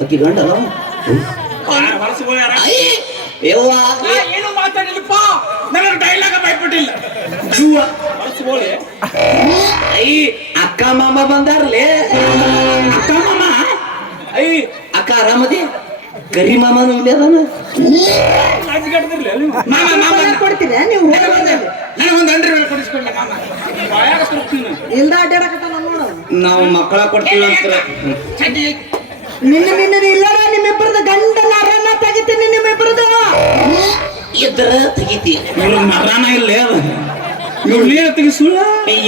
ಅಕ್ಕಿ ಗಂಡ ಏನು ಮಾತಾಡಿಲ್ಲಪ್ಪ ನನಗೆ ಡೈಲಾಗ ಬೈಬಿಟ್ಟಿಲ್ಲ ಜೀವ. ಐ ಅಕ್ಕ ಮಾಮ ಬಂದಾರ್ಲೇ? ಅಕ್ಕ ಮಾಮ? ಐ. ಅಕ್ಕ ಆರಾಮದಿ ಕರಿ ಮಾಮನು ಇಲ್ಲೇ ಅದಾನ? ಕೊಡ್ತೀರಾ? ನೀವು ಇಲ್ದ ಅಡ್ಡಾಡಕತ್ತಾನ ನೋಡು ನಾವು ಮಕ್ಕಳ ಕೊಡ್ತೀವಿ ಅಂತ ನಿನ್ನ ನಿನ್ನ ಇಲ್ಲಡ ನಿಮ್ಮಿಬ್ಬರದ ಗಂಡನ ಅರಣ್ಣ ತೆಗಿತೀನಿ ನಿಮ್ಮಿಬ್ಬರದ. ಇದ್ರ ತೆಗಿತಿ ಇವ್ರ ಮರಾನ ಇಲ್ಲೇ ಅದು. ಇವ್ರು ನೀರು ತೆಗಿಸುಳ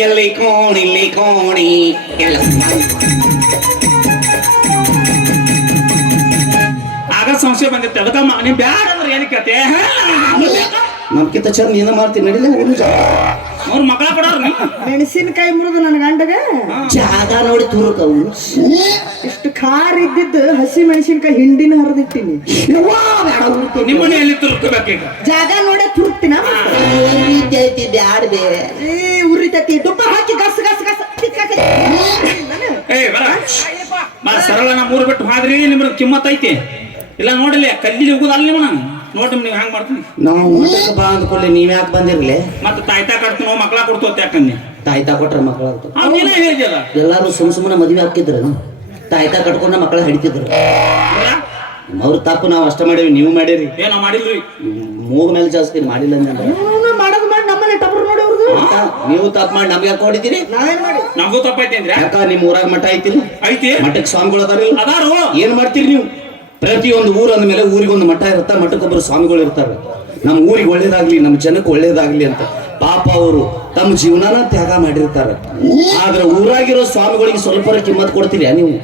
ಎಲ್ಲಿ ಕೋಣಿ ಇಲ್ಲಿ ಕೋಣಿ ಎಲ್ಲ ಆಗ ಸಂಶಯ ಬಂದಿತ್ತು. ಅದಕ್ಕ ನೀನ್ ನೀವ್ ಬ್ಯಾಡ ಅಂದ್ರೆ ಏನಕ್ಕೆ ನಮ್ಕಿಂತ ಚಂದ ನೀನ ಮಾಡ್ತೀನಿ ನಡಿಲ್ಲ ಜಾಗ. ಅವ್ರ ಮಕ್ಕಳ ಕೊಡೋರು ಮೆಣಸಿನಕಾಯಿ ಮುರಿದು ನನ್ನ ಗಂಡಗ? ಜಾಗ ನೋಡಿ ತುರುಕವು ಇಷ್ಟು ಖಾರ ಇದ್ದಿದ್ದು ಹಸಿ ಮೆಣಸಿನಕಾಯಿ ಹಿಂಡಿನ ಹರಿದಿಟ್ಟಿನಿ. ನಿಮ್ಮನೆ ಎಲ್ಲಿ ತುರ್ಕೋಬೇಕೀಗ ಜಾಗ ನೋಡಿ ತುರುಕ್ತಿನ ಐತಿ ಬ್ಯಾಡ ಬೇ ಏ ಉರಿತತಿ. ದುಬ್ಬ ಹಾಕಿ ಗಸ್ ಗಸ ಗಸ್. ತಿಕ್ಕಾಕ ಏ ಬರ. ಬಾ ಸರಳ ನಾ ಮೂರು ಬಿಟ್ಟು ಹಾದ್ರಿ ನಿಮ್ಗೆ ಕಿಮ್ಮತ್ ಐತಿ. ಇಲ್ಲ ನೋಡಿಲ್ಲ ಕಲ್ಲಿಗೆ ಹೋಗುದಲ್ಲ ನಿಮ್ಮ ನಿಮ್ಮನ್ನ ನೋಡಿ ನೀವು ಹೆಂಗ್ ಮಾಡ್ತೀನಿ ನಾವು ಊಟಕ್ಕೆ ಬಾ ಅಂದ್ಕೊಳ್ಳಿ ನೀವ್ ಯಾಕೆ ಬಂದಿರ್ಲಿ? ಮತ್ತೆ ತಾಯ್ತಾ ಕಟ್ತೀನೋ ನಾವು ಮಕ್ಕಳ ಕೊಡ್ತು ಯಾಕಂದೆ ತಾಯ್ತಾ ಕೊಟ್ರ ಮಕ್ಕಳ ಆಗ್ತಾವ ಅವೇನೇ ಹೇಳಿದಲ್ಲ ಎಲ್ಲಾರು ಸುಮ್ ಸುಮ್ಮನೆ ಮದ್ವೆ ಹಾಕಿದ್ರು ತಾಯ್ತಾ ಕಟ್ಕೊಂಡ ಮಕ್ಕಳ ಹಿಡಿತಿದ್ರು. ಅವ್ರ ತಪ್ಪು ನಾವು ಅಷ್ಟ ಮಾಡೇವಿ ನೀವು ಮಾಡಿರಿ. ಏನೋ ಮಾಡಿಲ್ರಿ. ಮೂಗ ಮೇಲೆ ಜಾಸ್ತಿ ಮಾಡಿಲ್ಲ ಅಂದ್ರೆ ಮಾಡೋದು ಮಾಡಿ ನಮ್ಮನೆ ಟಬ್ರು ನೋಡಿ ನೀವು ತಪ್ಪು ಮಾಡಿ ನಮ್ಗೆ ಯಾಕೆ ಹೊಡಿತೀರಿ? ನಮಗೂ ತಪ್ಪೈತಿ ಅಂದ್ರೆ ಯಾಕ ನಿಮ್ಮ ಊರಾಗ ಮಠ ಐತಿಲ್ಲ? ಐತಿ? ಮಠಕ್ಕೆ ಸ್ವಾಮಿಗಳು ಅದಾರ ಅದಾರು. ಏನ್ ಮಾಡ್ತೀರಿ ನೀವು? ಪ್ರತಿಯೊಂದು ಊರು ಅಂದ್ಮೇಲೆ ಊರಿಗೆ ಒಂದು ಮಠ ಇರುತ್ತೆ, ಮಠಕ್ಕೊಬ್ಬರು ಸ್ವಾಮಿಗಳು ಇರ್ತಾರೆ. ನಮ್ಮ ಊರಿಗೆ ಒಳ್ಳೇದಾಗ್ಲಿ ನಮ್ಮ ಜನಕ್ಕೆ ಒಳ್ಳೇದಾಗ್ಲಿ ಅಂತ ಪಾಪ ಅವರು ತಮ್ಮ ಜೀವನನ ತ್ಯಾಗ ಮಾಡಿರ್ತಾರೆ. ಆದ್ರೆ ಊರಾಗಿರೋ ಸ್ವಾಮಿಗಳಿಗೆ ಸ್ವಲ್ಪ ಕಿಮ್ಮತ್ ಕೊಡ್ತೀರಿ ನೀವು?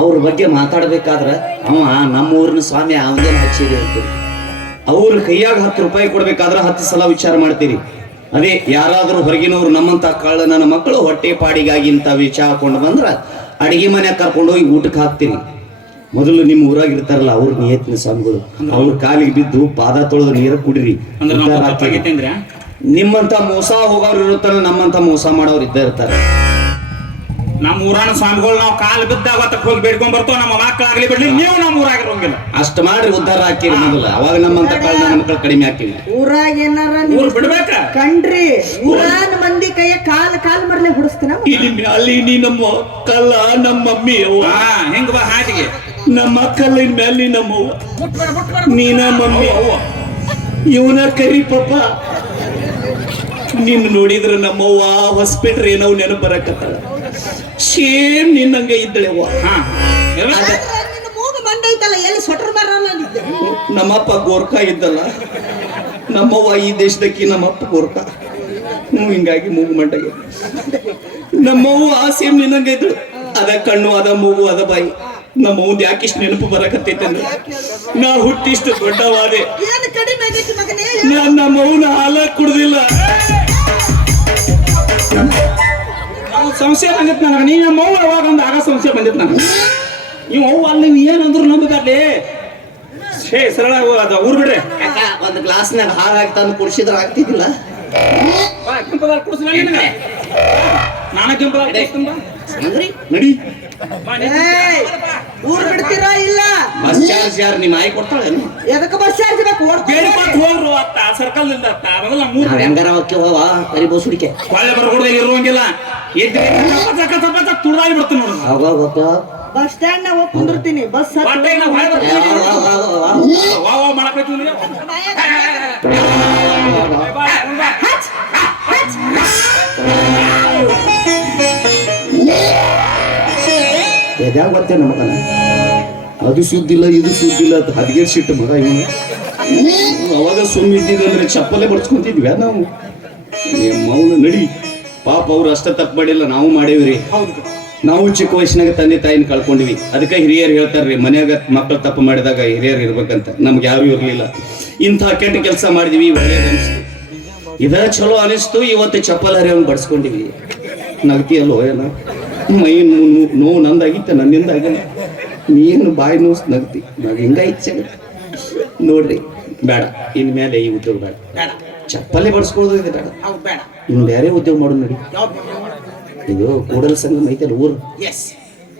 ಅವ್ರ ಬಗ್ಗೆ ಮಾತಾಡ್ಬೇಕಾದ್ರೆ, ಅವ ನಮ್ಮ ಊರಿನ ಸ್ವಾಮಿ ಅವನೇನು ಹಚ್ಚಿರಿ ಅಂತೀರಿ ಅವ್ರ ಕೈಯಾಗ ಹತ್ತು ರೂಪಾಯಿ ಕೊಡ್ಬೇಕಾದ್ರೆ ಹತ್ತು ಸಲ ವಿಚಾರ ಮಾಡ್ತೀರಿ. ಅದೇ ಯಾರಾದ್ರೂ ಹೊರಗಿನವ್ರು ನಮ್ಮಂತ ಕಳ್ಳ ನನ್ನ ಮಕ್ಕಳು ಹೊಟ್ಟೆ ಪಾಡಿಗಾಗಿ ಇಂಥ ವಿಚಾರ ಹಾಕೊಂಡು ಬಂದ್ರ ಅಡಿಗೆ ಮನೆ ಕರ್ಕೊಂಡು ಹೋಗಿ ಊಟಕ್ಕೆ ಹಾಕ್ತೀರಿ ಮೊದಲು ನಿಮ್ಮ ಊರಾಗ ಇರ್ತಾರಲ್ಲ ಅವ್ರ ನಿಯತ್ನ ಸ್ವಾಮಿಗಳು. ಅವ್ರ ಕಾಲಿಗೆ ಬಿದ್ದು ಪಾದ ತೊಳೆದು ನೀರ ಕುಡಿರಿ. ನಿಮ್ಮಂತ ಮೋಸ ಹೋಗೋರು ಇರುತ್ತಾರ ನಮ್ಮಂತ ಮೋಸ ಮಾಡೋರು ಇದ್ದೇ ಇರ್ತಾರೆ. ನಮ್ಮ ಊರಾನ ಸ್ವಾಮಿಗಳು ನಾವು ಕಾಲು ಬಿದ್ದಾಗ ಹೋಗಿ ಬೇಡ್ಕೊಂಡ್ ಬರ್ತೋ ನಮ್ಮ ಮಕ್ಕಳಾಗ್ಲಿ ಬಿಡ್ಲಿ ನೀವು ನಮ್ಮ ಊರಾಗಿರೋಂಗಿಲ್ಲ ಅಷ್ಟ ಮಾಡ್ರಿ ಉದ್ದಾರ ಹಾಕಿರಿ ಮೊದಲ. ಅವಾಗ ನಮ್ಮಂತ ಕಾಲ ನನ್ನ ಮಕ್ಕಳು ಕಡಿಮೆ ಹಾಕಿವಿ ಊರಾಗ ಏನಾರ ನೀವು ಊರ್ ಬಿಡ್ಬೇಕ? ಕಂಡ್ರಿ ಊರಾನ ಮಂದಿ ಕೈಯ ಕಾಲ್ ಕಾಲ್ ಮರ್ಲೆ ಹುಡಿಸ್ತೀನ ಅಲ್ಲಿ ನೀ ನಮ್ಮ ಕಲ್ಲ ನಮ್ಮ ಮಮ್ಮಿ ಹೆಂಗ ಬಾ ಹಾಟಿಗೆ ನಮ್ಮ ಕಲ್ಲಿನ ಮ್ಯಾಲಿ ನಮ್ಮ ಅವ್ವ ನೀನ ಮಮ್ಮಿ. ಅವ್ವ ಇವನ ಕರಿ ಪಾಪ. ನಿನ್ನ ನೋಡಿದ್ರ ನಮ್ಮವ್ವ ಹೊಸ್ಪಿಟ್ರೆ ಏನೋ ನೆನಪು ಬರಕತ್ತಾಳ. ಸೇಮ್ ನಿನ್ನಂಗೆ ಇದ್ದಳೆವ್ವ ನಮ್ಮಪ್ಪ ಗೋರ್ಖ ಇದ್ದಲ್ಲ. ನಮ್ಮವ್ವ ಈ ದೇಶದಕ್ಕಿ ನಮ್ಮಪ್ಪ ಗೋರ್ಖ. ಹ್ಞೂ ಹಿಂಗಾಗಿ ಮೂಗು ಮಂಡಗೆ. ನಮ್ಮವ್ವ ಸೇಮ್ ನಿನ್ನಂಗೆ ಇದ್ದಳು. ಅದ ಕಣ್ಣು ಅದ ಮೂಗು ಅದ ಬಾಯಿ. ನಮ್ಮವ್ವದ್ ಯಾಕೆ ಇಷ್ಟು ನೆನಪು ಬರಕತ್ತೈತೆ ಅಂದ್ರೆ? ನಾ ಹುಟ್ಟಿಷ್ಟು ದೊಡ್ಡವಾದೆ. ಏನು ಕಡಿಮೆ ಆಗೈತಿ ಮಗನೇ ನಾನ್ ನಮ್ಮವ್ವನ ಹಾಲ ಕುಡ್ದಿಲ್ಲ. ಸಮಸ್ಯೆ ಸಂಶಯ ಬಂದಿತ್ತು ನನಗೆ. ನೀ ನಮ್ಮ ಅವ್ವ ಅವಾಗ ಒಂದು ಆಗ ಸಂಶಯ ಬಂದಿತ್ತು ನನಗೆ? ನೀವು ಅವ್ವ ಅಲ್ಲಿ ನೀವು ಏನಂದ್ರು ನಂಬುತ್ತಾರ್ಲಿ ಶೇ ಸರಳ ಅದ ಊರ್ ಬಿಡ್ರಿ. ಒಂದು ಗ್ಲಾಸ್ನಾಗ ಹಾಲು ಹಾಕಿ ತಂದು ಕುಡಿಸಿದ್ರ ಆಗ್ತಿದ್ದಿಲ್ಲ? ನಾನು ಕೆಂಪದಾರ್ ಕುಡಿಸ್ತೀನಿ ನಡಿ. ಊರ್ ಬಿಡ್ತೀರಾ ಇಲ್ಲ? ಬಸ್ ಚಾರ್ಜ್ ಯಾರು ನಿಮ್ಮ ಆಯಿ ಕೊಡ್ತಾಳೆ ಎದಕ್ಕೆ ಬಸ್ ಚಾರ್ಜ್ ಬೇಕು? ಬೇರೆ ಮಾತು ಹೋಗ್ರು ಅತ್ತ ಸರ್ಕಲ್ ಇಂದ ಅತ್ತ ಮೊದಲ ಮೂರು ನಾವ್ ಹೆಂಗಾರ ಅವಕ್ಕೆ ಹೋವ ಬಸ್ ಬೋಸುಡಿಕೆ ಕೊಳ್ಳೆ ಬರಗೂಡದಲ್ಲಿ ಇರುವಂಗಿಲ್ಲ. ಚಪ ಚಪ ಚಪ ತುಳ್ದಾಗಿ ಬಿಡ್ತೀನಿ ನೋಡು. ಅವಾಗ ಹೋಗ್ತೇವ ಬಸ್ ಸ್ಟ್ಯಾಂಡ್ ನಾಗ ಹೋಗಿ ಕುಂದಿರ್ತೀನಿ. ಬಸ್ ಎದ್ಯಾಗ ಬರ್ತೇನೆ ಮಗನ. ಅದು ಸುದ್ದಿಲ್ಲ ಇದು ಸುದ್ದಿಲ್ಲ ಅದು ಹದಿಗೇರ್ ಸಿಟ್ಟು ಮಗ ಇವನು ಅವಾಗ ಸುಮ್ಮ ಇದ್ದಿದ್ರೆ ಚಪ್ಪಲೆ ಬಡ್ಸ್ಕೊಂತಿದ್ವಿ ನಾವು. ಮೌನ ನಡಿ. ಪಾಪ ಅವ್ರು ಅಷ್ಟ ತಪ್ಪು ಮಾಡಿಲ್ಲ, ನಾವು ಮಾಡೇವ್ರಿ. ನಾವು ಚಿಕ್ಕ ವಯಸ್ಸಿನಾಗ ತಂದೆ ತಾಯಿನ ಕಳ್ಕೊಂಡ್ವಿ. ಅದಕ್ಕೆ ಹಿರಿಯರು ಹೇಳ್ತಾರ್ರಿ, ಮನ್ಯಾಗ ಮಕ್ಕಳು ತಪ್ಪು ಮಾಡಿದಾಗ ಹಿರಿಯರು ಇರ್ಬೇಕಂತ. ನಮ್ಗೆ ಯಾರು ಇರಲಿಲ್ಲ. ಇಂಥ ಕೆಟ್ಟ ಕೆಲಸ ಮಾಡಿದ್ವಿ ಒಳ್ಳೇದನ್ಸ್ತು ಇದರ ಇದ ಚಲೋ ಅನಿಸ್ತು, ಇವತ್ತು ಚಪ್ಪಲ್ ಹರಿಯವ್ನು ಬಡ್ಸ್ಕೊಂಡಿವಿ. ನಗ್ತಿಯಲ್ಲೋ ಏನ? ಮೈ ನೋವು- ನೋವು ನಂದಾಗಿತ್ತ ನನ್ನಿಂದ ಆಗಿಲ್ಲ. ನೀನು ಬಾಯಿ ನೋಸ್ ನಗ್ತಿ. ನಾವು ಹಿಂಗಾಯ್ತು ಇಚ್ಛೆ? ನೋಡ್ರಿ ಬೇಡ. ಇನ್ಮೇಲೆ ಈ ಉದ್ಯೋಗ ಬೇಡ. ಬೇಡ. ಚಪ್ಪಲೆ ಬಡಿಸ್ಕೊಳ್ಳೋದು ಇದೆ ಬೇಡ. ಬೇಡ. ಇನ್ನು ಬೇರೆ ಉದ್ಯೋಗ ಮಾಡು ನೋಡಿ. ಇದು ಕೂಡಲ ಸಂಘ ಐತಲ್ಲ ಊರು?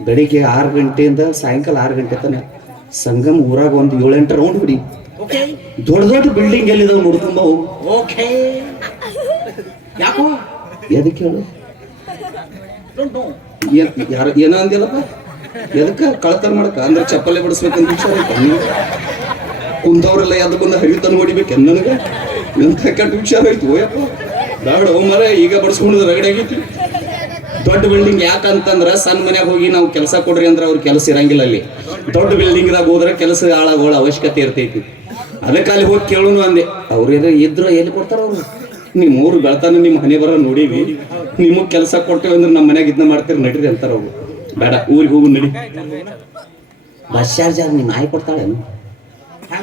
ಬೆಳಿಗ್ಗೆ ಆರು ಗಂಟೆಯಿಂದ ಸಾಯಂಕಾಲ ಆರು ಗಂಟೆ ತನಕ ಸಂಗಮ್ ಊರಾಗ ಒಂದು ಏಳೆಂಟು ರೌಂಡ್ ಬಿಡಿ. ಓಕೆ ದೊಡ್ಡ ದೊಡ್ಡ ಬಿಲ್ಡಿಂಗ್ ಎಲ್ಲಿದಾವೆ ನೋಡ್ಕೊಂಬ ಓಕೆ ಯಾಕೋ? ಎದಕ್ಕೆ ಹೇಳು? ಏನ್ ಯಾರ ಏನೋ ಅಂದಿಲ್ಲಪ್ಪ ಎದಕ್ಕ ಕಳತನ ಮಾಡಕ ಅಂದ್ರೆ ಚಪ್ಪಲೆ ಬಿಡಿಸ್ಬೇಕಂತ ವಿಚಾರ ಐತೆ. ನಿನಗೆ? ಕುಂತವ್ರೆಲ್ಲ ಎದ್ದು ಬಂದು ಹರಿತನ ಹೊಡಿಬೇಕು ನನಗೆ? ಎಂತ ಕೆಟ್ಟ ವಿಚಾರ ಆಯ್ತು ಓಯಪ್ಪ, ಬೇಡ ಮರ, ಈಗ ಬಡಿಸ್ಕೊಂಡು ರಗಡೆ ಆಗೈತಿ. ದೊಡ್ಡ ಬಿಲ್ಡಿಂಗ್ ಯಾಕಂತಂದ್ರ ಸಣ್ಣ ಮನ್ಯಾಗ ಹೋಗಿ ನಾವು ಕೆಲಸ ಕೊಡ್ರಿ ಅಂದ್ರೆ ಅವ್ರ ಕೆಲಸ ಇರಂಗಿಲ್ಲ ಅಲ್ಲಿ. ದೊಡ್ಡ ಬಿಲ್ಡಿಂಗ್ದಾಗ ಹೋದ್ರೆ ಕೆಲಸ ಆಳಾಗೋಳ ಅವಶ್ಯಕತೆ ಇರ್ತೈತಿ. ಅದಕ್ಕೆ ಅಲ್ಲಿ ಹೋಗಿ ಕೇಳೋನು ಅಂದೆ. ಅವ್ರೇನೋ ಇದ್ರೆ ಎಲ್ಲಿ ಕೊಡ್ತಾರ ಅವ್ರು? ನಿಮ್ಮ ಮೂರು ಗಳತಾನ ನಿಮ್ಮ ಮನೆ ಬರ ನೋಡೀವಿ. ನಿಮಗ್ ಕೆಲಸ ಕೊಟ್ಟೇವೆ ಅಂದ್ರೆ ನಮ್ಮ ಮನ್ಯಾಗ ಇದನ್ನ ಮಾಡ್ತೀರಿ ನಡೀರಿ ಅಂತಾರ ಅವ್ರು. ಬೇಡ ಊರಿಗೆ ಹೋಗು ನಡಿ. ಬಸ್ ಚಾರ್ಜ್ ಆದ್ರೆ ನಿಮ್ಮ ನಾಯಿ ಕೊಡ್ತಾಳೆ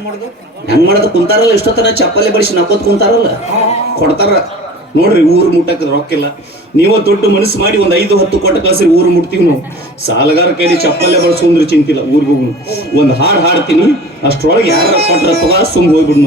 ಮಾಡೋದು? ಹೆಂಗ್ ಮಾಡೋದು? ಕುಂತಾರಲ್ಲ ಎಷ್ಟೊತ್ತರ ಚಪ್ಪಲಿ ಬಡಿಸಿ ನಕ್ಕೋತ್ ಕುಂತಾರಲ್ಲ? ಕೊಡ್ತಾರ. ನೋಡ್ರಿ ಊರು ಮುಟ್ಟಕ್ ರೊಕ್ಕಿಲ್ಲ ನೀವು ದೊಡ್ಡ ಮನಸ್ಸು ಮಾಡಿ ಒಂದ್ ಐದು ಹತ್ತು ಕೊಟ್ಟ ಕಳ್ಸಿ ಊರು ಮುಟ್ತೀವಿ ನಾವು. ಸಾಲಗಾರ ಕೈಲಿ ಚಪ್ಪಲ್ಲೇ ಬಳಸ್ಕೊಂಡ್ರೆ ಚಿಂತಿಲ್ಲ ಊರಿಗೆ ಹೋಗ್ನು. ಒಂದ್ ಹಾಡ್ ಹಾಡ್ತೀನಿ ಅಷ್ಟ್ರೊಳಗೆ ಯಾರ ಕೊಟ್ರ ತಗೋ ಸುಮ್ ಹೋಗ್ಬಿಡ್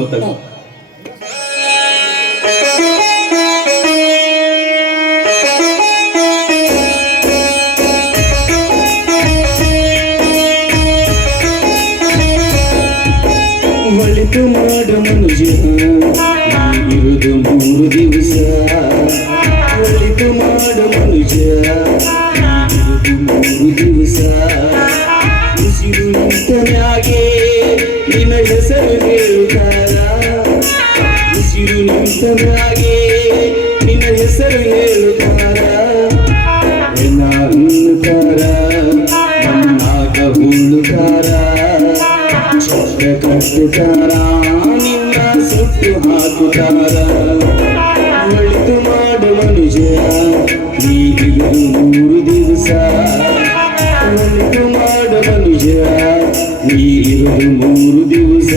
ಮ್ಯಾಗೆ ನಿನ್ನ ಹೆಸರು ಹೇಳುತ್ತಾರ. ಎನ್ನ ಅನ್ನುತ್ತಾರ ನನ್ನಾಗ ಹುಳ್ಳುತ್ತಾರ ಚೊಟ್ಟ ಕಟ್ಟುತ್ತಾರ ನಿನ್ನ ಸುಟ್ಟು ಹಾಕುತ್ತಾರ. ಒಳಿತು ಮಾಡು ಮನುಜ ನೀಗಿರು ಮೂರು ದಿವಸ. ಒಳಿತು ಮಾಡು ಮನುಜ ನೀಗಿರು ಮೂರು ದಿವಸ.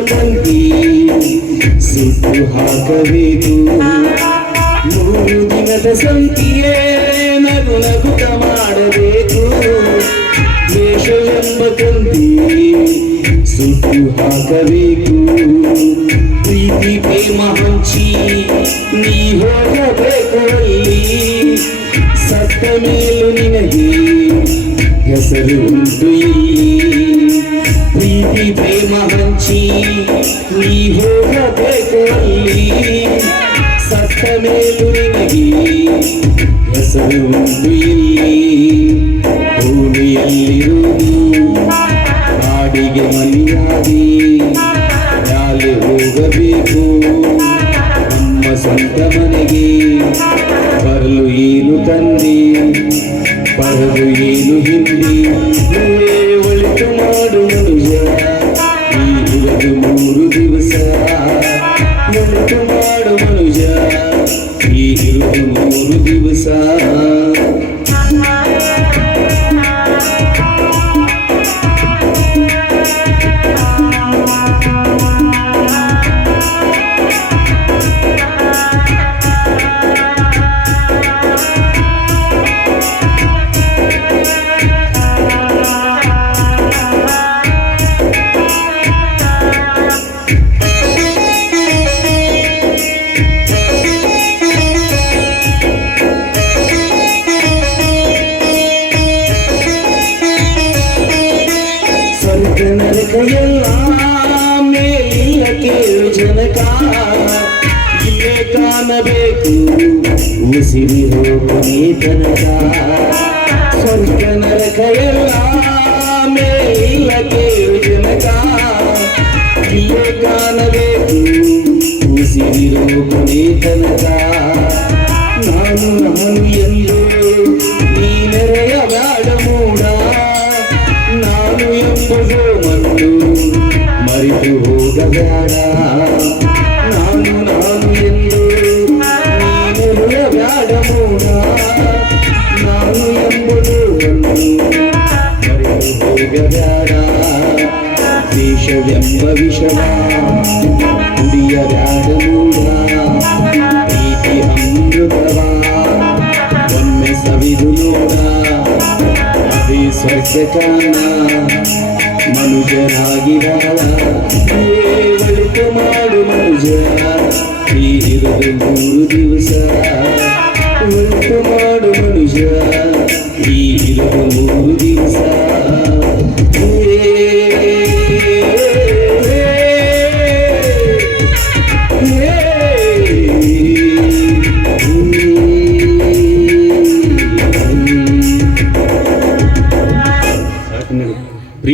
ದ್ವೇಷವೆಂಬ ತಂತಿ ಸುಟ್ಟು ಹಾಕಬೇಕು. ಮೂರು ದಿನದ ಸಂತಿಯೇ ನಗು ನಗುತ ಮಾಡಬೇಕು. ದೇಶ ಎಂಬ ತಂತಿ ಸುಟ್ಟು ಹಾಕಬೇಕು. ಪ್ರೀತಿ ಪ್ರೇಮ ಹಂಚಿ ನೀ ಹೋಗಬೇಕು ಅಲ್ಲಿ. ಹೆಸರು ಉಂಟು ಇಲ್ಲಿ ಭೂಮಿಯಲ್ಲಿರುವುದು ಕಾಡಿಗೆ ಮನೆಯಾಗಿ ಮ್ಯಾಲೆ ಹೋಗಬೇಕು ನಮ್ಮ ಸ್ವಂತ ಮನೆಗೆ ಬರಲು ಏನು ತಂದೆ ಬರಲು ಏನು ಹಿಂದಿ. ಇರುವುದು ಮೂರು ಕಾಣಬೇಕು ಉಸಿರಿರೋ ಕೊನೆ ತನಕ. ಸ್ವರ್ಗ ನರಕ ಎಲ್ಲ ಮೇಲಿಲ್ಲ ಕೇಳು ಜನಕ. ಇಲ್ಲೇ ಕಾಣಬೇಕು ಉಸಿರಿರೋ ಕೊನೆ ತನಕ. ನಾನು ನಾನು ಎಲ್ಲೋ ನೀ ಮೂಡ. ನಾನು ಎಂಬುದು ಮತ್ತು ಮರೆತು ಹೋಗಬೇಡ. ವಿಷವ ಕುಡಿಯಬ್ಯಾಡ ಮೂಢ ಪ್ರೀತಿ ಅಮೃತವ ಒಮ್ಮೆ ಸವಿದು ನೋಡ ಅದೇ ಸ್ವರ್ಗ ಕಾಣ ಮನುಜನಾಗಿ ಬಾಳ ಏ ಒಳಿತು ಮಾಡು ಮನುಜ ಈ ಇರುವುದು ಮೂರು ದಿವಸ ಒಳಿತು ಮಾಡು ಮನುಜ ಈ ಇರುವುದು ಮೂರು ದಿವಸ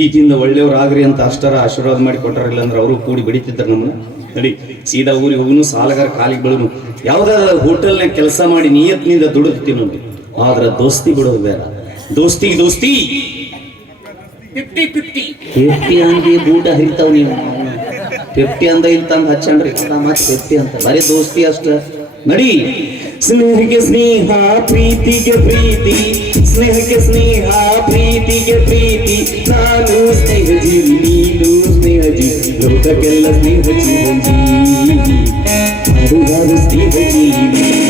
ಪ್ರೀತಿಯಿಂದ ಒಳ್ಳೆಯವರಾಗ್ರಿ ಅಂತ ಅಷ್ಟರ ಆಶೀರ್ವಾದ ಮಾಡಿ ಕೊಟ್ಟಾರಿಲ್ಲ ಅಂದ್ರೆ ಅವರು ಕೂಡಿ ಬಿಡಿತಿದ್ರು ನಮ್ಮನ್ನ. ನಡಿ ಸೀದಾ ಊರಿಗೆ ಹೋಗುನು ಸಾಲಗಾರ ಕಾಲಿಗೆ ಬೀಳುನು. ಯಾವ್ದಾದ್ರು ಹೋಟೆಲ್ನಾಗ ಕೆಲಸ ಮಾಡಿ ನಿಯತ್ನಿಂದ ದುಡಿದು ನೋಡಿ. ಆದ್ರ ದೋಸ್ತಿ ಬಿಡೋದು ಬೇಡ. ದೋಸ್ತಿ ದೋಸ್ತಿ! ಫಿಫ್ಟಿ ಫಿಫ್ಟಿ ಫಿಫ್ಟಿ ಅಂದಿ ಬೂಟ ಹರಿತಾವ ನೀವು. ಫಿಫ್ಟಿ ಅಂದ ಇಲ್ಲ ಹಚ್ಚಂಡ್ರಿ. ಮತ್ತೆ ಫಿಫ್ಟಿ ಅಂತ. ಬರೀ ದೋಸ್ತಿ ಅಷ್ಟ. ನಡಿ! ಸ್ನೇಹಕ್ಕೆ ಸ್ನೇಹ ಪ್ರೀತಿಗೆ ಪ್ರೀತಿ ಸ್ನೇಹಕ್ಕೆ ಸ್ನೇಹ ಪ್ರೀತಿಗೆ ಪ್ರೀತಿ ನಾನು ಸ್ನೇಹ ಜೀವಿ ನೀನು ಸ್ನೇಹ ಜೀವಿ ಲೋಕಕ್ಕೆಲ್ಲ ಸ್ನೇಹ ಜೀವ ಜೀವಿ ಅದು ಸ್ನೇಹ ಜೀವಿ